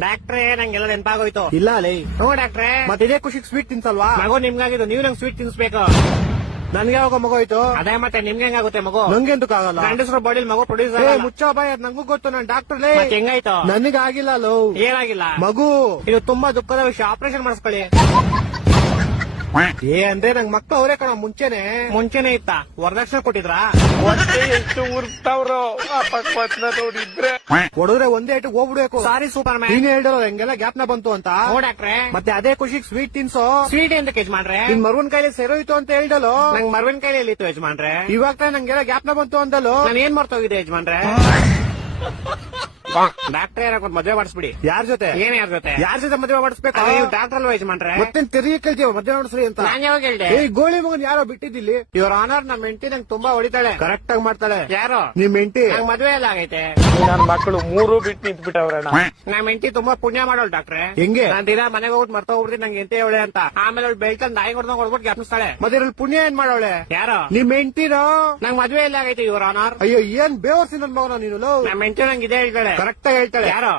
ಡಾಕ್ಟ್ರೇ ನಂಗೆಲ್ಲ ನೆನಪಾಗೋಯ್ತು. ಇಲ್ಲ ಲೈ ಹ್ಞೂ ಡಾಕ್ಟ್ರೇ. ಮತ್ತೆ ಇದೇ ಖುಷಿಗೆ ಸ್ವೀಟ್ ತಿನ್ಸಲ್ವಾ? ಮಗು ನಿಮ್ಗಾಗಿದ್ದು, ನೀವು ನಂಗೆ ಸ್ವೀಟ್ ತಿನ್ಸ್ಬೇಕು. ನನ್ಗೆ ಯಾವಾಗ ಮಗು ಆಯ್ತು? ಅದೇ ಮತ್ತೆ ನಿಮ್ಗೆ ಹೆಂಗಾಗುತ್ತೆ ಮಗು? ನಂಗೆಂತಕ್ ಆಗಲ್ಲ. ಗಂಡಸ್ರ ಬಾಡಿಲ್ ಮಗು ಪ್ರೊಡ್ಯೂಸ್ ಮುಚ್ಚ ಬಾಯ್, ಅದ್ ನಂಗೂ ಗೊತ್ತು, ನಾನ್ ಡಾಕ್ಟರ್ ಲೇ. ಹೆಂಗಾಯ್ತು? ನನಗೆ ಆಗಿಲ್ಲ ಲೋ. ಏನಾಗಿಲ್ಲ ಮಗು ಇದು ತುಂಬಾ ದುಃಖದ ವಿಷಯ. ಆಪರೇಷನ್ ಮಾಡಿಸ್ಕೊಳ್ಳಿ. ಅಂದ್ರೆ ನಂಗ್ ಮಕ್ಳು ಅವರೇ ಕಣ ಮುಂಚೆನೆ ಇತ್ತ ವರದಕ್ಷಿಣೆ ಕೊಟ್ಟಿದ್ರಾ? ಎಷ್ಟು ಉರ್ತಾವ್ರು ನೋಡಿದ್ರೆ ಹೊಡೆದ್ರೆ ಒಂದೇ ಏಟು ಹೋಗ್ಬಿಡ್ಬೇಕು. ಸಾರಿ ಸೂಪರ್ ಮ್ಯಾನ್. ನೀನ್ ಹೇಳ್ದಲ್ಲ ಹೆಂಗೆಲ್ಲ ಜ್ಞಾಪನ ಬಂತು ಅಂತ. ಹ್ಞೂ ಡಾಕ್ಟ್ರೇ. ಮತ್ತೆ ಅದೇ ಖುಷಿಗೆ ಸ್ವೀಟ್ ತಿನ್ಸೋ. ಸ್ವೀಟ್ ಎಂತ ಯಜಮಾನ್ರೆ? ನಿನ್ ಮರುವನ್ ಕೈಲಿ ಸೆರೋಯ್ತು ಅಂತ ಹೇಳ್ದಲ್ಲೋ. ನಂಗ್ ಮರವಿನ ಕೈಲಿ ಇತ್ತು ಯಜಮಾನ್ರೆ. ಇವಾಗ ನಂಗೆಲ್ಲ ಜ್ಞಾಪನ ಬಂತು ಅಂದಲ್ಲೋ. ನಾನು ಏನ್ ಮರ್ತೋಗಿದೆ ಯಜಮಾನ್ರೆ? ಡಾಕ್ಟ್ರೇ ಯಾಕೊಂದ್ ಮದ್ವೆ ಮಾಡಿಸ್ಬಿಡಿ. ಯಾರ ಜೊತೆ? ಏನ್ ಯಾರ ಜೊತೆ? ಯಾರ ಜೊತೆ ಮದುವೆ ಮಾಡಿಸ್ಬೇಕು? ನೀವು ಡಾಕ್ಟರ್ ಅಲ್ವಾ ಯಜಮಾನ್ರೆ? ಮತ್ತೇನ್ ತೆರಿಗೆ ಕೇಳ್ತೀವ ಮದುವೆ ಮಾಡಿಸ್ರಿ ಅಂತ? ನಾನ್ ಯಾವಾಗ ಹೇಳ್ದೆ? ಈ ಗೋಳಿ ಮಗನ್ ಯಾರೋ ಬಿಟ್ಟಿದ್ದಿಲ್ಲಿ. ಇವ್ರ ಆನರ್ ನಮ್ಮ ಹೆಂಡತಿ ನಂಗೆ ತುಂಬಾ ಹೊಡಿತಾಳೆ. ಕರೆಕ್ಟ್ ಆಗಿ ಮಾಡ್ತಾಳೆ. ಯಾರು? ನಿಮ್ ಹೆಂಡತಿ. ನಂಗ್ ಮದ್ವೆ ಎಲ್ಲ ಆಗೈತೆ. ನನ್ ಮಕ್ಕಳು ಮೂರು ಬಿಟ್ಟು ನಿಂತ್ಬಿಟ್ಟವ್ರಣ್ಣ. ನಮ್ಮ ಹೆಂಡತಿ ತುಂಬಾ ಪುಣ್ಯ ಮಾಡೋಳು ಡಾಕ್ಟ್ರೆ. ಹೆಂಗೆ? ನಾನ್ ದಿನ ಮನೆಗೆ ಹೋಗ್ಬಿಟ್ಟು ಮರ್ತೋಗ್ಬಿಡ್ತೀನಿ ನಂಗೆ ಎಂತ ಹೇಳಿ ಅಂತ. ಆಮೇಲೆ ಅವ್ಳು ಬೆಳ್ತಂದ್ ನಾಯಿ ಹೊಡ್ದಂಗ್ ಹೊಡ್ಬಿಟ್ಟು ಜ್ಞಾಪಿಸ್ತಾಳೆ. ಮತ್ತೆ ಇದ್ರಲ್ಲಿ ಪುಣ್ಯ ಏನ್ ಮಾಡೋಳೆ? ಯಾರು? ನಿಮ್ ಹೆಂಡತಿನೋ? ನಂಗ್ ಮದ್ವೆ ಎಲ್ಲ ಆಗೈತೆ ಇವ್ರ ಆನರ್. ಅಯ್ಯೋ ಏನ್ ಬೇವರ್ಸಿ ನನ್ ಮಗನ ನೀನು. ನಮ್ಮ ಹೆಂಡತಿ ನಂಗೆ ಇದೇ ಹೇಳ್ತಾಳೆ. ಕರೆಕ್ಟ್ ಆಗಿ ಹೇಳ್ತಾಳೆ. ಯಾರು?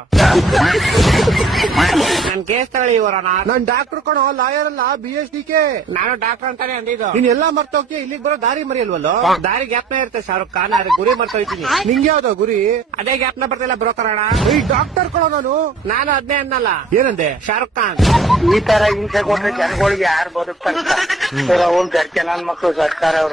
ನನ್ ಕೇಸ್ ತಗೊಳ್ಳಿ ಇವ್ರ ಆನರ್. ನಾನ್ ಡಾಕ್ಟರ್ ಕಣೋ, ಲಾಯರ್ ಅಲ್ಲ, BSDK. ನಾನು ಡಾಕ್ಟರ್ ಅಂತಾನೆ ಅಂದಿದ್ದು. ನೀನ್ ಎಲ್ಲಾ ಮರ್ತೋಗ್ತೀಯ, ಇಲ್ಲಿಗೆ ಬರೋ ದಾರಿ ಮರಿಯಲ್ವಲ್ಲೋ? ದಾರಿ ಗ್ಯಾಪ್ನ ಇರುತ್ತೆ ಶಾರುಖ್ ಖಾನ್, ಅದ್ರ ಗುರಿ ಮರ್ತೋಯ್ತೀನಿ. ನಿಂಗೆ ಯಾವ್ದೋ ಗುರಿ? ಅದೇ ಗ್ಯಾಪ್ನ ಬರ್ತಿಲ್ಲ ಬ್ರೋಕರ್ ಅಣ್ಣ. ಈ ಡಾಕ್ಟರ್ ಕಣೋ ನಾನು. ನಾನು ಅದ್ನೇ ಅನ್ನಲ್ಲ. ಏನಂದೆ? ಶಾರುಖ್ ಖಾನ್. ಈ ತರ ಹಿಂಸೆ ಕೊಟ್ರೆ ಜನಗಳಿಗೆ ಯಾರು ಬದುಕ್ತಾರೆ? ಅವ್ನು ಗರ್ಕೆ ನನ್ ಮಕ್ಕಳು ಸರ್ಕಾರ ಅವ್ರು